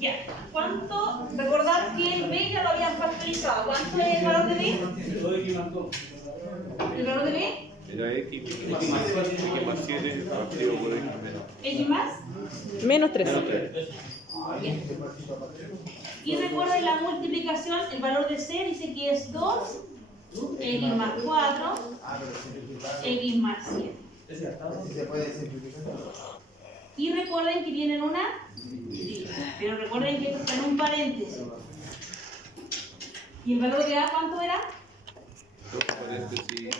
Ya, ¿cuánto? Recordad que el B ya lo habían factorizado. ¿Cuánto es el valor de B? ¿El valor de B? Era X más 7 partido por X menos. ¿X más? Menos 3. Ya. Y recuerden la multiplicación, el valor de C dice que es 2, X más 4, X más 7. ¿Se puede simplificar? Y recuerden que tienen una, pero recuerden que esto está en un paréntesis. ¿Y el valor de A cuánto era? 2 paréntesis.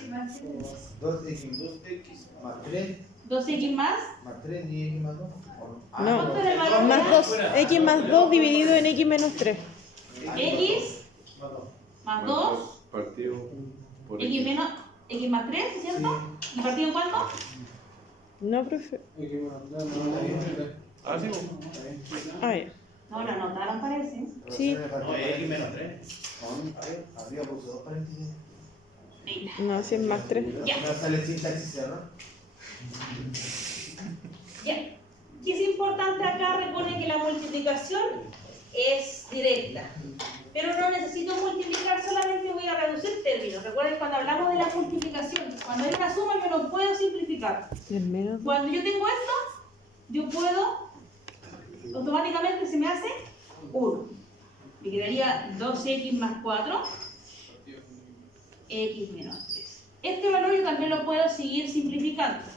2x más 3 2X más. más 3 y x más 2. No, ¿Cuánto era el valor de más A? 2. X más 2 dividido en X menos 3. X más 2, Partido por X menos, X más 3, ¿cierto? ¿Y partido en cuánto? No, profe. Ah, sí. Ah, ya. No, lo anotaron parece. Sí. X menos 3. Arriba puso 2 paréntesis. Venga. No, si es más 3. Ya. No sale sintaxis error. Ya. ¿Qué es importante acá? Recuerden que la multiplicación es directa. Pero no necesito multiplicar, solamente voy a reducir términos. Recuerden cuando hablamos de la multiplicación, cuando hay una suma yo no puedo simplificar. El menos. Cuando yo tengo esto, yo puedo, automáticamente se me hace 1. Me quedaría 2x más 4, x menos 3. Este valor yo también lo puedo seguir simplificando.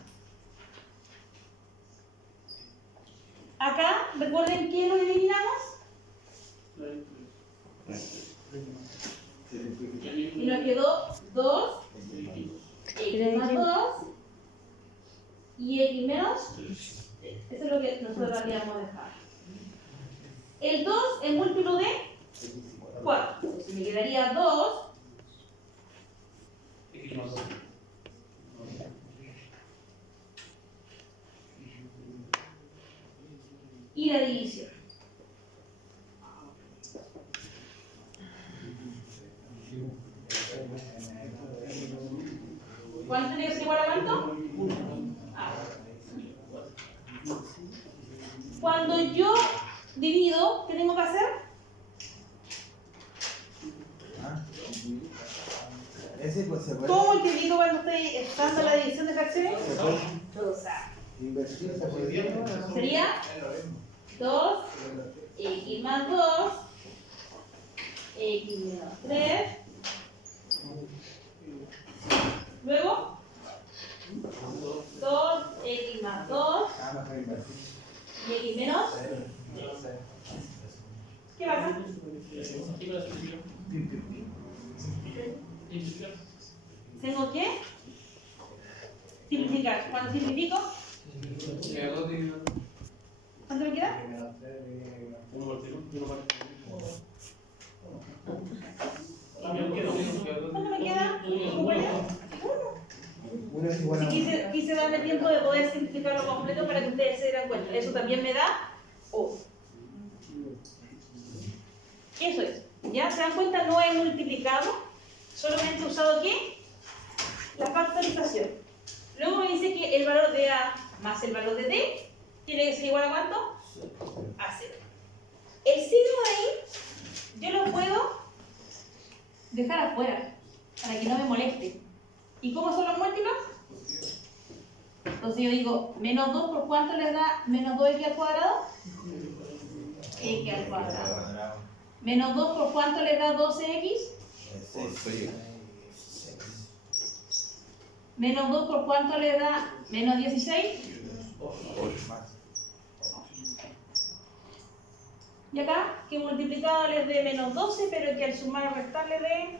Acá, recuerden que lo eliminamos. Y nos quedó 2, x más 2 y x menos. Eso es lo que nosotros habíamos dejado. El 2 es múltiplo de 4. Entonces me quedaría 2. Y la división. ¿Cuánto tiene que ser igual a cuánto? Ah. Cuando yo divido, ¿qué tengo que hacer? Ese pues se puede. ¿Cómo multiplico cuando estoy estando en la división de fracciones? O sea, invertir se puede. Sería 2, x más 2, x menos 3. Luego, 2, x más 2 y x menos. ¿Qué pasa? Tengo que simplificar. Cuando simplifico, ¿cuánto me queda? ¿Cuánto me queda? Uno es igual a Si quise darme tiempo de poder simplificarlo completo para que ustedes se den cuenta. Eso también me da 1. Eso es. ¿Ya se dan cuenta? No he multiplicado, solamente he usado ¿qué? La factorización. Luego me dice que el valor de A más el valor de D tiene que ser igual a ¿cuánto? A 0. El signo de ahí yo lo puedo dejar afuera para que no me moleste. ¿Y cómo son los múltiplos? Entonces yo digo, menos 2 por cuánto les da menos 2x al cuadrado? X al cuadrado. Menos 2 por cuánto les da 12x? Menos 2 por cuánto les da menos 16? Y acá, que multiplicado les dé menos 12, pero que al sumar o restar les dé...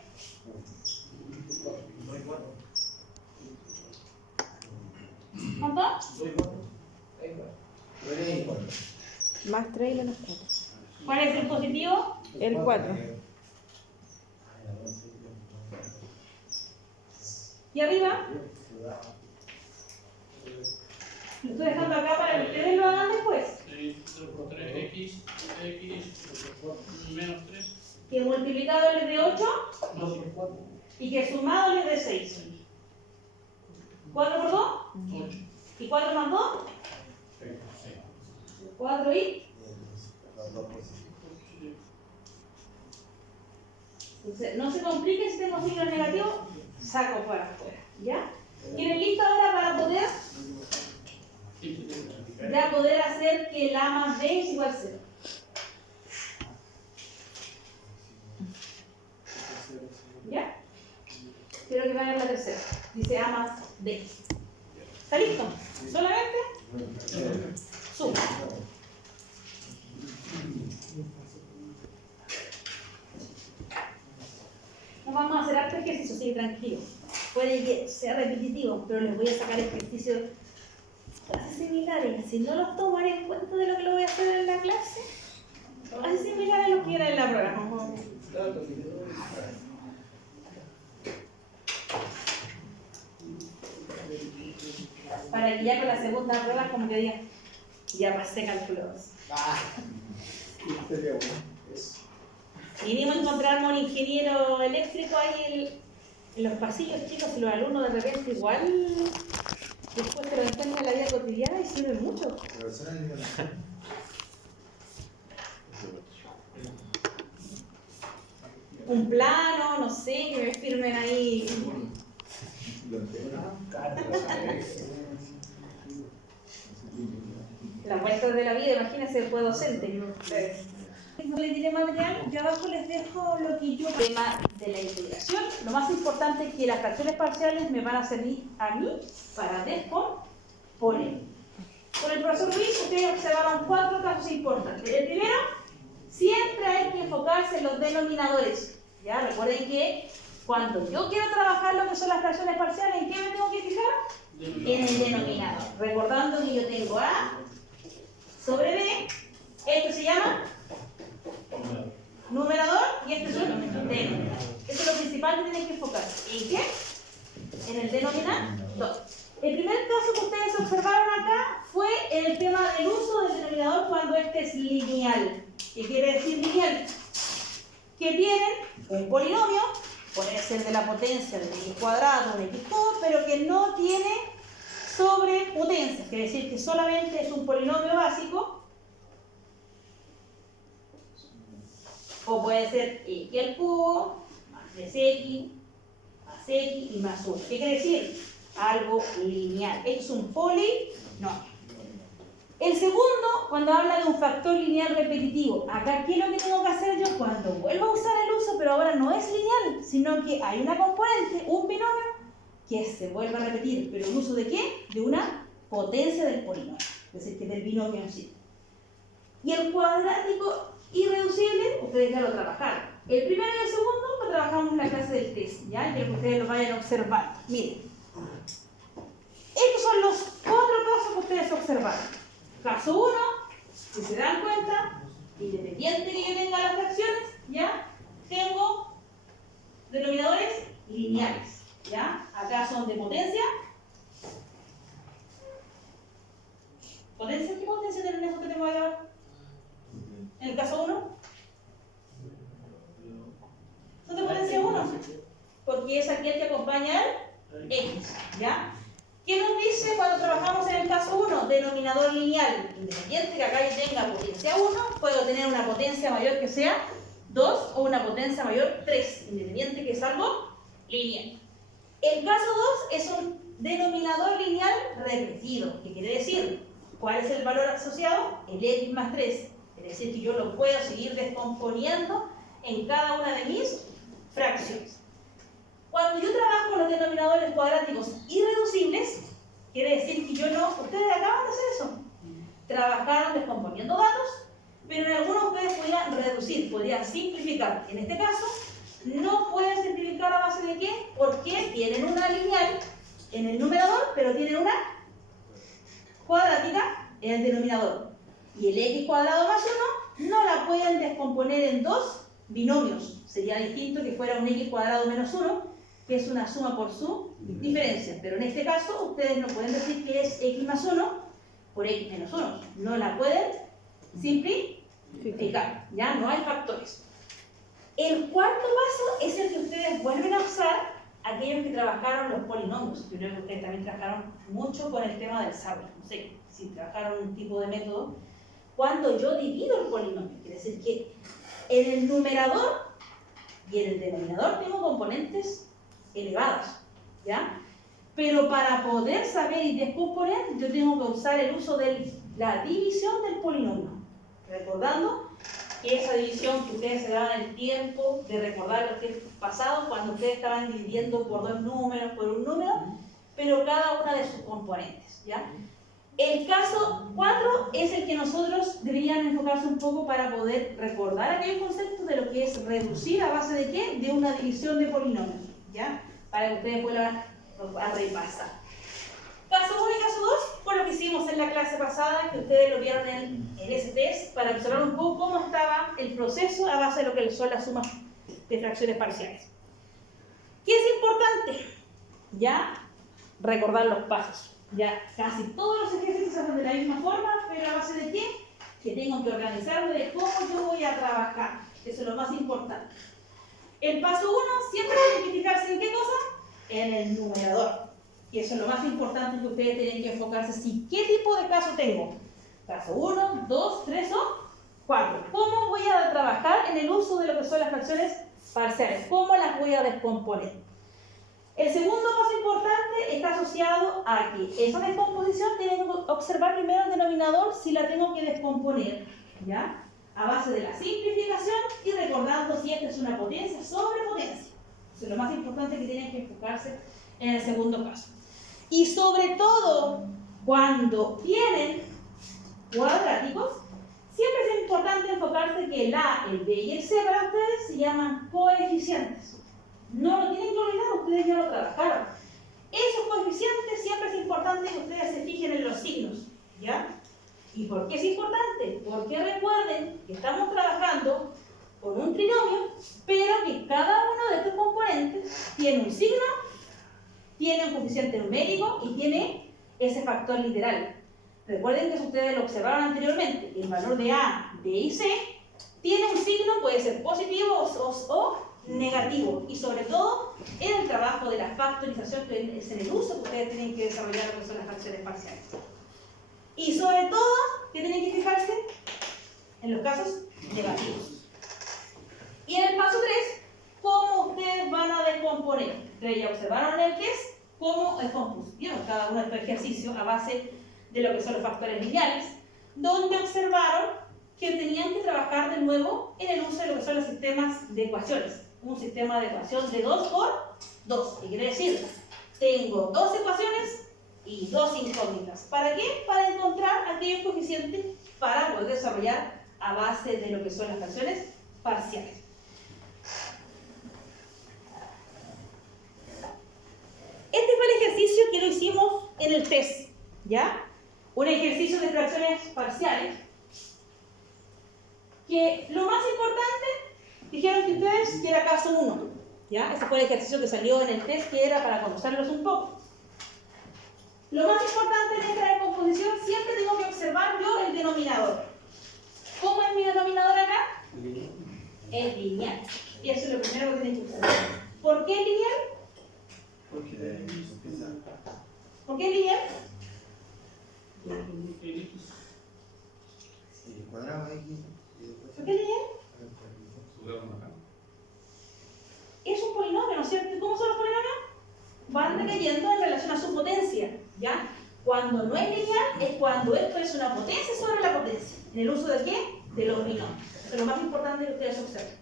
¿Cuánto? Más 3 y menos 4. ¿Cuál es el positivo? El 4. Y arriba, lo estoy dejando acá para que ustedes lo hagan después. 3x, x, menos 3. Que multiplicado les dé 8. Y que sumado les dé 6. 4 por 2. ¿Y 4 más 2? 4 y... Entonces, no se complique si tengo signos negativos, saco para afuera. ¿Ya? ¿Tienen listo ahora para poder? Ya poder hacer que el A más B es igual a 0. ¿Ya? Quiero que vayan a la tercera. Dice A más B. ¿Está listo? Solamente suma. No vamos a hacer harto ejercicio, así que tranquilo. Puede que sea repetitivo, pero les voy a sacar ejercicios casi similares. Si no los toman en cuenta de lo que lo voy a hacer en la clase, casi similares a los que era en la programa. Para que ya con la segunda prueba, como que digan, ya pasé cálculos. Vinimos a encontrarnos un ingeniero eléctrico ahí en los pasillos, chicos, y los alumnos de repente igual después te lo encuentran en la vida cotidiana y sirven mucho. Un plano, no sé, que me firmen ahí. Las vueltas de la vida, imagínense, fue docente. No les diré material, yo abajo les dejo lo que yo... Tema de la integración, lo más importante es que las fracciones parciales me van a servir a mí para descomponer. Con el profesor Luis, ustedes observaron 4 casos importantes. El primero, siempre hay que enfocarse en los denominadores. ¿Ya? Recuerden que cuando yo quiero trabajar lo que son las fracciones parciales, ¿en qué me tengo que fijar? En el denominador. Recordando que yo tengo A sobre B, esto se llama numerador y este es un denominador. Eso es lo principal que tienen que enfocarse. ¿En qué? En el denominador. El primer caso que ustedes observaron acá fue el tema del uso del denominador cuando este es lineal. ¿Qué quiere decir lineal? Que tienen un polinomio, puede ser de la potencia del x cuadrado o de x cubo, pero que no tiene sobrepotencia, quiere decir que solamente es un polinomio básico. O puede ser x al cubo, más 3x, más x y más 1. ¿Qué quiere decir? Algo lineal. Esto es un polinomio. El segundo, cuando habla de un factor lineal repetitivo. Acá, ¿qué es lo que tengo que hacer yo? Cuando vuelvo a usar el uso, pero ahora no es lineal, sino que hay una componente, un binomio, que se vuelve a repetir. ¿Pero el uso de qué? De una potencia del polinomio. Es decir, que del binomio en sí. Y el cuadrático irreducible, ustedes ya lo trabajaron. El primero y el segundo lo trabajamos en la clase del test, ¿ya? Quiero que ustedes lo vayan observando. Miren. Estos son los 4 casos que ustedes observaron. Caso 1, si se dan cuenta, independiente que yo tenga las fracciones, ¿ya? Tengo denominadores lineales, ¿ya? Acá son de potencia. ¿Potencia? ¿Qué potencia tienen esos que tengo acá? En el caso 1. Son de potencia 1, porque es aquel que acompaña al X, ¿ya? ¿Qué nos dice cuando trabajamos en el caso 1? Denominador lineal. Independiente que acá yo tenga potencia 1, puedo tener una potencia mayor que sea 2 o una potencia mayor 3. Independiente que es algo lineal. El caso 2 es un denominador lineal repetido. ¿Qué quiere decir? ¿Cuál es el valor asociado? El x más 3. Es decir, que yo lo puedo seguir descomponiendo en cada una de mis fracciones. Cuando yo trabajo con los denominadores cuadráticos irreducibles, quiere decir que yo no... Ustedes acaban de hacer eso. Trabajaron descomponiendo datos, pero en algunos ustedes podían reducir, podían simplificar. En este caso, no pueden simplificar a base de qué, porque tienen una lineal en el numerador, pero tienen una cuadrática en el denominador. Y el x cuadrado más 1 no la pueden descomponer en 2 binomios. Sería distinto que fuera un x cuadrado menos 1, que es una suma por su diferencia. Pero en este caso, ustedes no pueden decir que es x más 1 por x menos 1. No la pueden simplificar. Ya no hay factores. El cuarto paso es el que ustedes trabajaron los polinomios. Yo creo que ustedes también trabajaron mucho con el tema del sabor. No sé si trabajaron un tipo de método. Cuando yo divido el polinomio, quiere decir que en el numerador y en el denominador tengo componentes elevados, ¿ya? Pero para poder saber y descomponer, yo tengo que usar el uso de la división del polinomio. Recordando que esa división que ustedes se daban el tiempo de recordar los tiempos pasados, cuando ustedes estaban dividiendo por dos números, por un número, pero cada una de sus componentes, ¿ya? El caso 4 es el que nosotros deberíamos enfocarse un poco para poder recordar aquellos conceptos de lo que es reducir a base de ¿qué? De una división de polinomios, ¿ya? Para que ustedes puedan repasar. Caso 1 y caso 2 fue lo que hicimos en la clase pasada, que ustedes lo vieron en ese test, para observar un poco cómo estaba el proceso a base de lo que son las sumas de fracciones parciales. ¿Qué es importante? Ya recordar los pasos. Ya casi todos los ejercicios se hacen de la misma forma, pero a base de qué? Que tengo que organizarme de cómo yo voy a trabajar. Eso es lo más importante. El paso 1 siempre tiene que fijarse en qué cosa? En el numerador. Y eso es lo más importante que ustedes tienen que enfocarse. Si, ¿qué tipo de caso tengo? Caso 1, 2, 3 o 4. ¿Cómo voy a trabajar en el uso de lo que son las fracciones parciales? ¿Cómo las voy a descomponer? El segundo paso importante está asociado a que esa descomposición tengo que observar primero el denominador si la tengo que descomponer, ¿ya? A base de la simplificación y recordando si esta es una potencia sobre potencia. Eso es lo más importante que tienen que enfocarse en el segundo caso. Y sobre todo, cuando tienen cuadráticos, siempre es importante enfocarse que el A, el B y el C para ustedes se llaman coeficientes. No lo tienen que olvidar, ustedes ya lo trabajaron. Esos coeficientes siempre es importante que ustedes se fijen en los signos, ¿ya? ¿Y por qué es importante? Porque recuerden que estamos trabajando con un trinomio, pero que cada uno de estos componentes tiene un signo, tiene un coeficiente numérico y tiene ese factor literal. Recuerden que si ustedes lo observaron anteriormente, el valor de A, B y C tiene un signo, puede ser positivo o negativo, y sobre todo en el trabajo de la factorización, que es en el uso que ustedes tienen que desarrollar lo que son las fracciones parciales. Y sobre todo, ¿qué tienen que fijarse? En los casos negativos. Y en el paso 3, ¿cómo ustedes van a descomponer? Ustedes ya observaron en el test cómo descompusieron cada uno de estos ejercicios a base de lo que son los factores lineales, donde observaron que tenían que trabajar de nuevo en el uso de lo que son los sistemas de ecuaciones. Un sistema de ecuación de 2 por 2. ¿Qué quiere decir? Tengo 2 ecuaciones y 2 incógnitas. ¿Para qué? Para encontrar aquellos coeficientes para poder desarrollar a base de lo que son las fracciones parciales. Este fue el ejercicio que lo hicimos en el test, ¿ya? Un ejercicio de fracciones parciales que lo más importante, dijeron que ustedes que era caso 1, ¿ya? Ese fue el ejercicio que salió en el test, que era para conocerlos un poco. Lo más importante en esta descomposición, siempre tengo que observar yo el denominador. ¿Cómo es mi denominador acá? Es lineal. Y eso es lo primero que tienen que observar. ¿Por qué es lineal? ¿Por qué es lineal? Cuadrado X. ¿Por qué es lineal? Es un polinomio, ¿no es cierto? ¿Cómo son los polinomios? Van decayendo en relación a su potencia, ¿ya? Cuando no es lineal es cuando esto es una potencia sobre la potencia. ¿En el uso de qué? De los binomios. Eso es lo más importante que ustedes observen.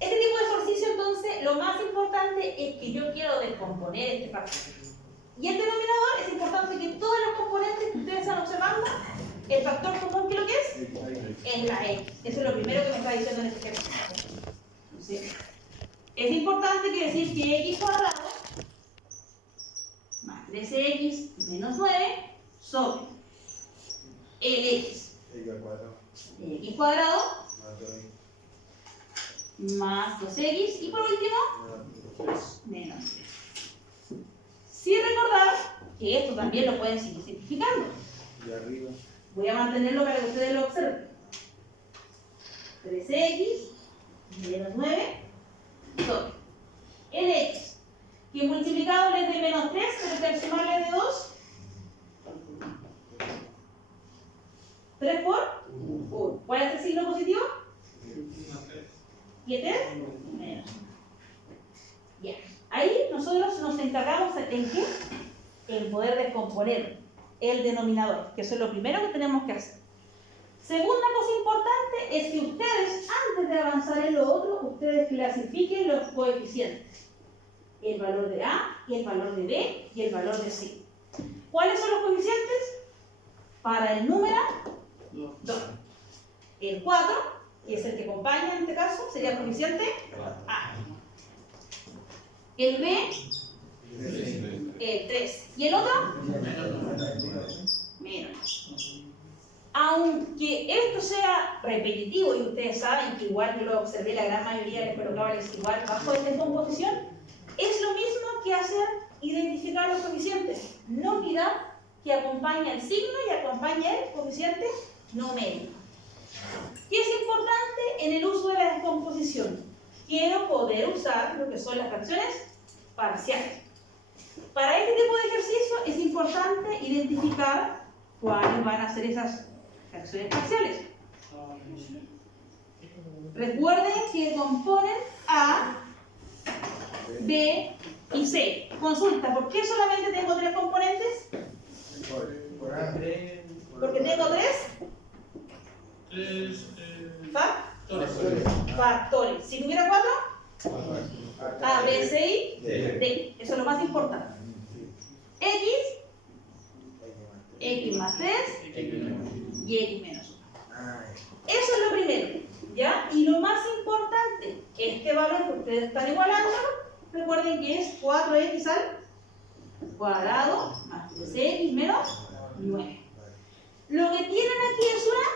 Este tipo de ejercicio, entonces, lo más importante es que yo quiero descomponer este factor. Y el denominador, es importante que todos los componentes que ustedes están observando, el factor común, ¿qué es lo que es? Es la X. Eso es lo primero que me está diciendo en este ejercicio. Entonces, es importante que decir que X cuadrado más 13X menos 9 sobre el X. X cuadrado más 2X y por último menos 3. Sí recordar que esto también lo pueden seguir simplificando. Y arriba. Voy a mantenerlo para que ustedes lo observen. 13X menos 9 sobre el X. que multiplicado es de menos 3, pero que al sumarle es de 2. 3 por 1. ¿Cuál es el signo positivo? ¿Y este es? Menos. Ya. Ahí nosotros nos encargamos en qué? En poder descomponer el denominador, que eso es lo primero que tenemos que hacer. Segunda cosa importante es que ustedes, antes de avanzar en lo otro, ustedes clasifiquen los coeficientes. El valor de A, y el valor de B, y el valor de C. ¿Cuáles son los coeficientes? Para el número 2. El 4, que es el que acompaña en este caso, sería el coeficiente A. El B, el 3. ¿Y el otro? Menos. Aunque esto sea repetitivo y ustedes saben que igual yo lo observé, la gran mayoría les colocaba el igual bajo de descomposición, es lo mismo que hacer identificar los coeficientes. No olvidar que acompaña el signo y acompaña el coeficiente numérico. ¿Qué es importante en el uso de la descomposición? Quiero poder usar lo que son las fracciones parciales. Para este tipo de ejercicio es importante identificar cuáles van a ser esas fracciones parciales. Recuerden que componen A, B y C. Consulta, ¿por qué solamente tengo 3 componentes? Porque tengo 3 factores. Si tuviera 4, A, B, C y D. Eso es lo más importante. X más 3 y X menos 1. Eso es lo primero, ¿ya? Y lo más importante, este valor que ustedes están igualando, recuerden que es 4x al cuadrado más 3x menos 9. Lo que tienen aquí es una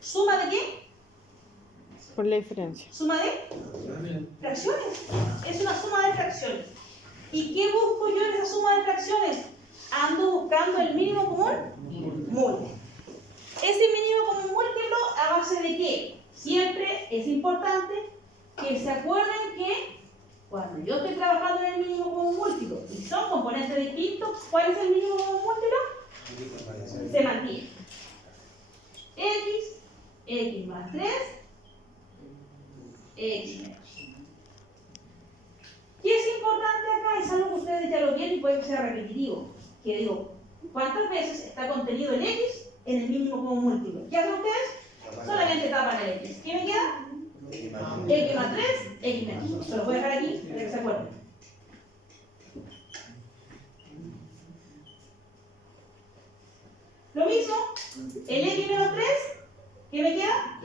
suma de qué? Por la diferencia. Suma de fracciones. Es una suma de fracciones. ¿Y qué busco yo en esa suma de fracciones? Ando buscando el mínimo común múltiplo. Ese mínimo común múltiplo, ¿a base de qué? Siempre es importante que se acuerden que cuando yo estoy trabajando en el mínimo común múltiplo y son componentes distintos, ¿cuál es el mínimo común múltiplo? Se mantiene. X más 3, X menos. ¿Qué es importante acá? Es algo que ustedes ya lo vieron y puede que sea repetitivo. Que digo, ¿cuántas veces está contenido el X en el mínimo común múltiplo? ¿Qué hacen ustedes? Solamente tapan el X. ¿Qué me queda? X más 3, X menos. Se lo voy a dejar aquí para que se acuerden. Lo mismo, el X menos 3, ¿qué me queda?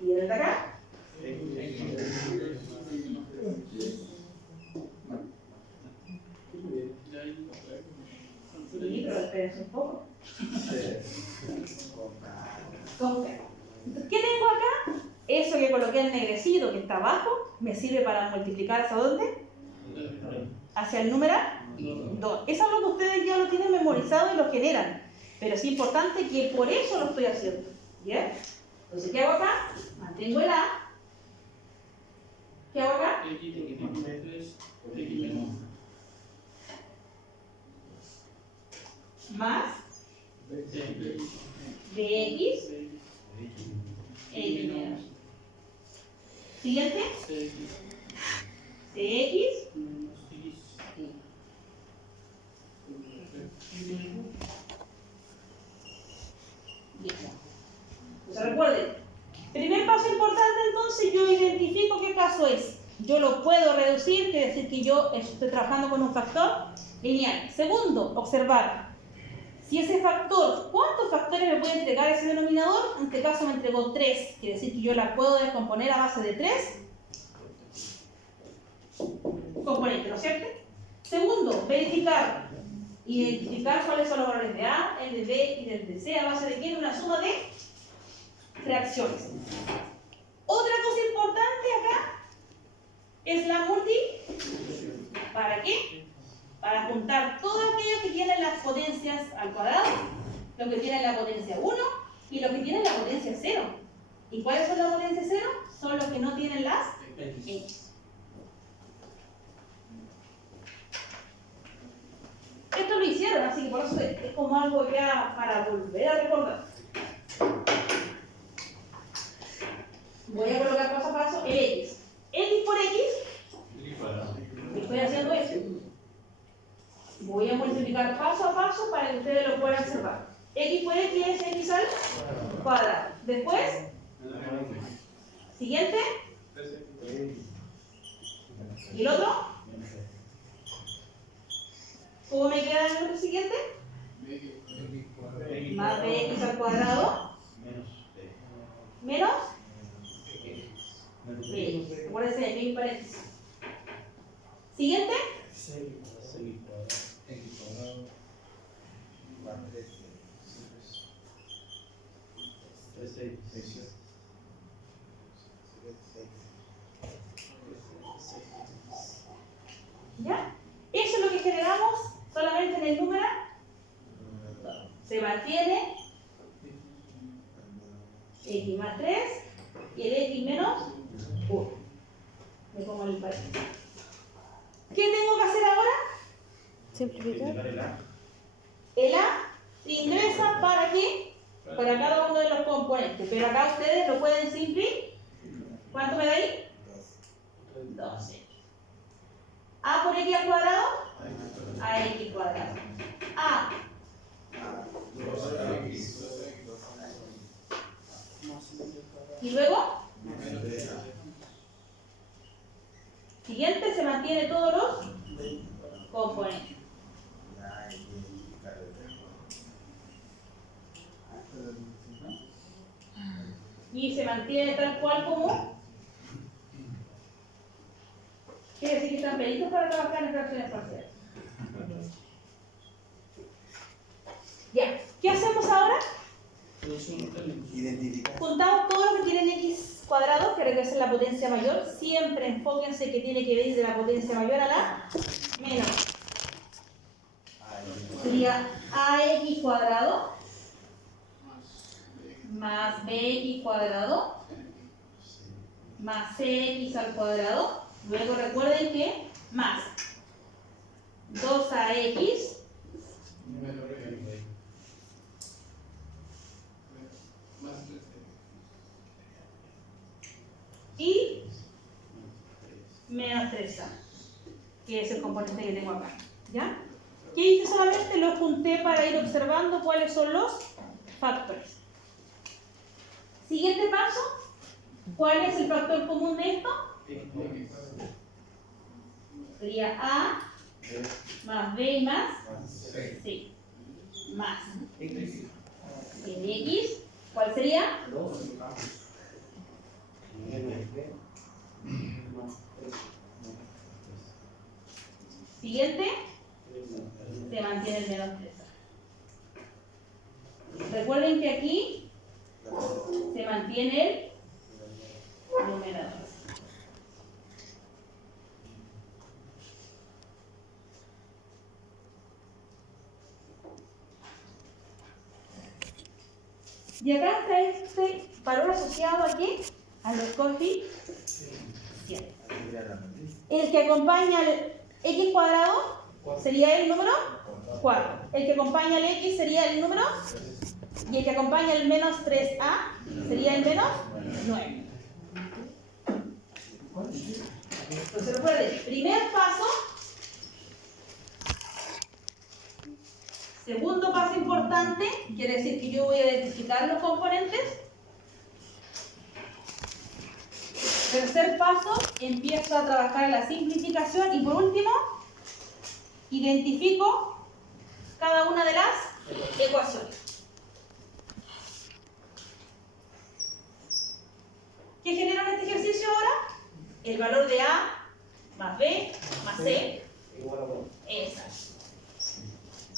¿Y el de acá? Sí, pero espérense un poco. Entonces, ¿qué tengo acá? Eso que coloqué en negrecito que está abajo, me sirve para multiplicar ¿hacia dónde? Hacia el número 2. Eso es algo que ustedes ya lo tienen memorizado y lo generan. Pero es importante que por eso lo estoy haciendo. ¿Ya? Entonces, ¿qué hago acá? Mantengo el A. ¿Qué hago acá? Más BX, X menos. Siguiente. CX. Listo. Entonces recuerden, primer paso importante entonces, yo identifico qué caso es. Yo lo puedo reducir, quiere decir que yo estoy trabajando con un factor lineal. Segundo, observar. Si ese factor, ¿cuántos factores me puede entregar ese denominador? En este caso me entregó 3, quiere decir que yo la puedo descomponer a base de 3 componentes, ¿no es cierto? Segundo, verificar, identificar cuáles son los valores de A, el de B y del de C, a base de qué, una suma de fracciones. Otra cosa importante acá es la multiplicación. ¿Para qué? Para juntar todo aquello que tiene las potencias al cuadrado, lo que tiene la potencia 1 y lo que tiene la potencia 0. ¿Y cuáles son la potencia cero? Son los que no tienen las X. Esto lo hicieron, así que por eso es como algo ya para volver a recordar. Voy a colocar paso a paso el X. X por X, estoy haciendo esto. Voy a multiplicar paso a paso para que ustedes lo puedan observar. X por X es X al cuadrado. Después, siguiente. ¿Y el otro? ¿Cómo me queda el número siguiente? Más bx al cuadrado menos b. Acuérdense, x para x. Siguiente. ¿Ya? Eso es lo que generamos solamente en el número. Se mantiene x más 3 y el x menos 1. Me pongo el paréntesis. ¿Qué tengo que hacer ahora? Simplificar. El a ingresa para qué? Para cada uno de los componentes. Pero acá ustedes lo pueden simplificar. ¿Cuánto me da ahí? 12. A por x al cuadrado, a x cuadrado. A. Y luego, siguiente, se mantiene todos los componentes. Y se mantiene tal cual como. Quiere decir que están pedidos para trabajar en fracciones parciales. Ya, ¿qué hacemos ahora? Identificar. Juntamos todo lo que tiene en x cuadrado, que regresa la potencia mayor. Siempre enfóquense que tiene que venir de la potencia mayor a la menor. Sería ax cuadrado más bx cuadrado más cx al cuadrado. Luego recuerden que más 2ax y menos 3a, que es el componente que tengo acá. ¿Ya? ¿Qué hice? Solamente lo junté para ir observando cuáles son los factores. Siguiente paso, ¿cuál es el factor común de esto? Sería a más b y más c, más el x, ¿cuál sería? Siguiente, se mantiene el menos 3. Recuerden que aquí se mantiene el numerador. Y acá está este valor asociado aquí a los coeficientes. El que acompaña al x cuadrado sería el número 4. El que acompaña al x sería el número. Y el que acompaña el menos 3a sería el menos 9. Entonces recuerden, primer paso. Segundo paso importante, quiere decir que yo voy a identificar los componentes. Tercer paso, empiezo a trabajar la simplificación. Y por último, identifico cada una de las ecuaciones. ¿Qué genera en este ejercicio ahora? El valor de A más B más C. Exacto.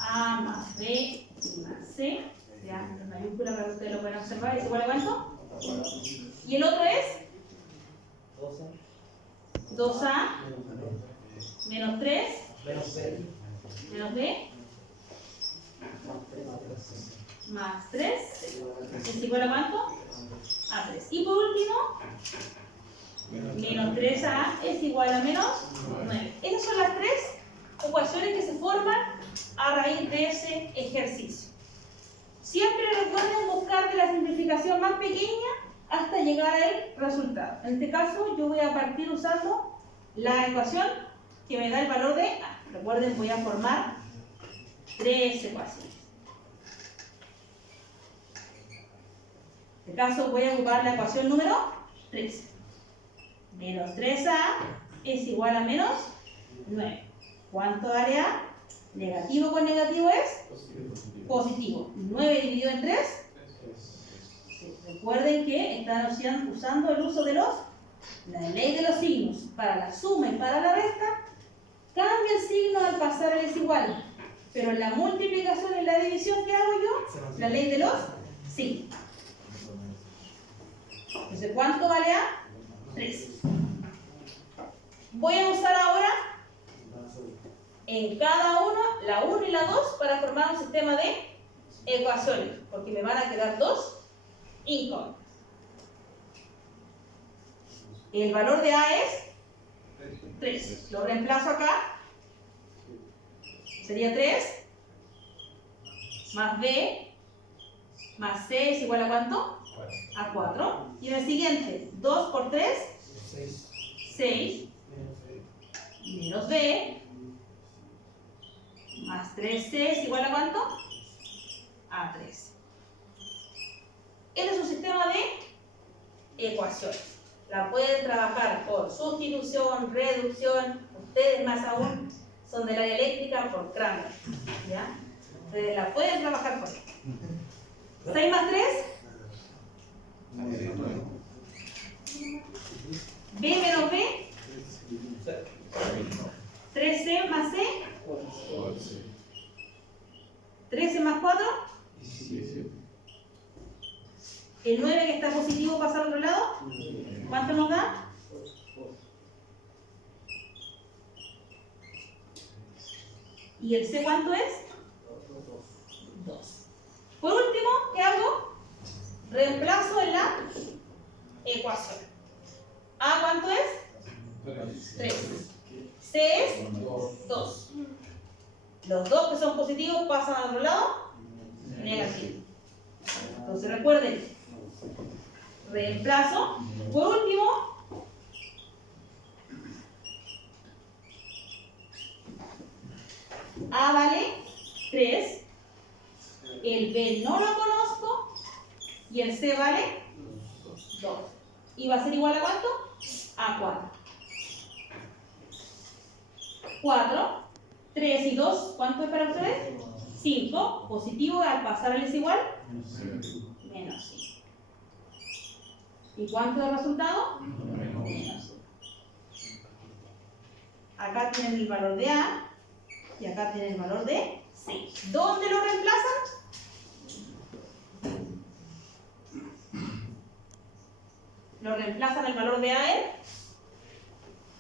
A más B más C. Ya, en mayúscula para que ustedes lo puedan observar. ¿Es igual a cuánto? Y el otro es 2A menos 3 menos B más 3 es igual a cuánto? A 3. 3. Y por último, menos 3a es igual a menos 9. Esas son las tres ecuaciones que se forman a raíz de ese ejercicio. Siempre recuerden buscar de la simplificación más pequeña hasta llegar al resultado. En este caso, yo voy a partir usando la ecuación que me da el valor de a. Recuerden, voy a formar tres ecuaciones. En este caso, voy a ocupar la ecuación número 3. Menos 3a es igual a menos 9. ¿Cuánto vale a? Negativo con negativo es positivo. 9 dividido en 3. Sí. Recuerden que están usando el uso de la ley de los signos. Para la suma y para la resta, cambia el signo al pasar el es igual. Pero en la multiplicación y en la división, ¿qué hago yo? La ley de los signos. Entonces, ¿cuánto vale a? 3. Voy a usar ahora en cada una, la 1 y la 2, para formar un sistema de ecuaciones, porque me van a quedar dos incógnitas. El valor de A es 3. Lo reemplazo acá. Sería 3 más B más C es igual a ¿cuánto? A 4. Y en el siguiente, 2 por 3, 6, menos B, más 3C es igual a ¿cuánto? A 3. Este es un sistema de ecuaciones. La pueden trabajar por sustitución, reducción, ustedes más aún son del área eléctrica por Kramer, ¿ya? Ustedes la pueden trabajar por esto. 6 más 3, B menos B, 3C más C, 13 más 4, el 9 que está positivo pasa al otro lado, ¿cuánto nos da? ¿Y el C cuánto es? 2. Por último, ¿qué hago? Reemplazo en la ecuación. ¿A cuánto es? 3. C es 2. Los dos que son positivos pasan al otro lado, negativo. Entonces recuerden, reemplazo. Por último, A vale 3, el B no lo conozco y el C vale 2. ¿Y va a ser igual a cuánto? A 4. 4, 3 y 2, ¿cuánto es para ustedes? 5, positivo al pasar el es igual, menos 5. ¿Y cuánto es el resultado? Menos 5. Acá tienen el valor de A y acá tienen el valor de C. ¿Dónde lo reemplazan? Lo reemplazan el valor de A en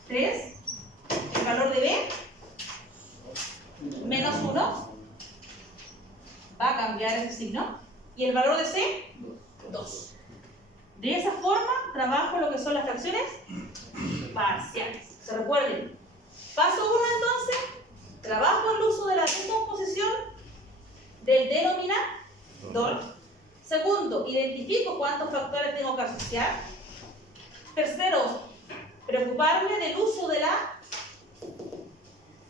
3, el valor de B menos 1, va a cambiar ese signo, y el valor de C, 2. De esa forma trabajo lo que son las fracciones parciales. Se recuerden, paso 1 entonces, trabajo el uso de la decomposición del denominador. Segundo, identifico cuántos factores tengo que asociar. Tercero, preocuparme del uso de la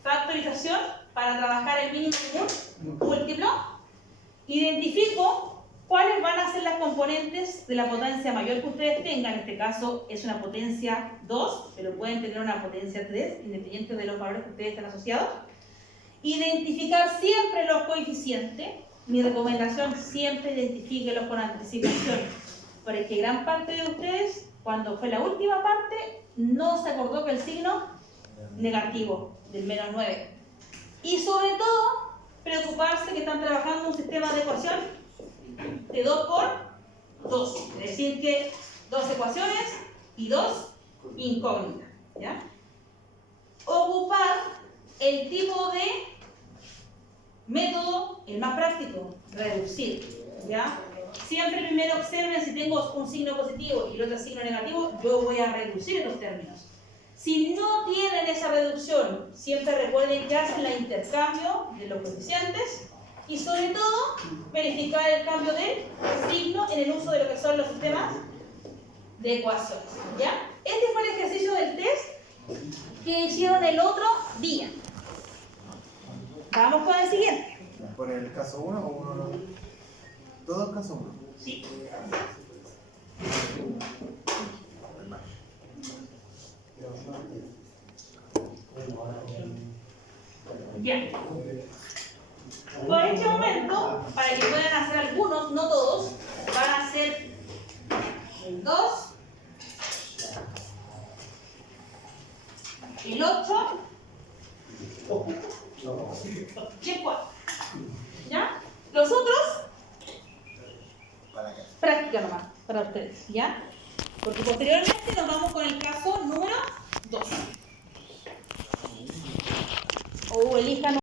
factorización para trabajar el mínimo común múltiplo. Identifico cuáles van a ser las componentes de la potencia mayor que ustedes tengan. En este caso es una potencia 2, pero pueden tener una potencia 3, independiente de los valores que ustedes están asociados. Identificar siempre los coeficientes. Mi recomendación, siempre identifíquelos con anticipación, porque gran parte de ustedes, cuando fue la última parte, no se acordó que el signo negativo del menos 9. Y sobre todo, preocuparse que están trabajando un sistema de ecuación de 2 por 2. Es decir, que 2 ecuaciones y 2 incógnitas, ¿ya? Ocupar el tipo de método, el más práctico, reducir, ¿ya? siempre primero observen si tengo un signo positivo y el otro signo negativo, yo voy a reducir estos términos. Si no tienen esa reducción, siempre recuerden que hacen el intercambio de los coeficientes y sobre todo verificar el cambio del signo en el uso de lo que son los sistemas de ecuaciones. ¿Ya? Este fue el ejercicio del test que hicieron el otro día. Vamos con el siguiente. ¿Por el caso 1 o uno no? Todo el caso 1. Sí. Ya. Por este momento, para que puedan hacer algunos, no todos, van a ser el 2, el 8 y el 4. ¿Ya? Los otros, Para acá. práctica nomás, para ustedes. ¿Ya? Porque posteriormente nos vamos con el caso número 2. O elijan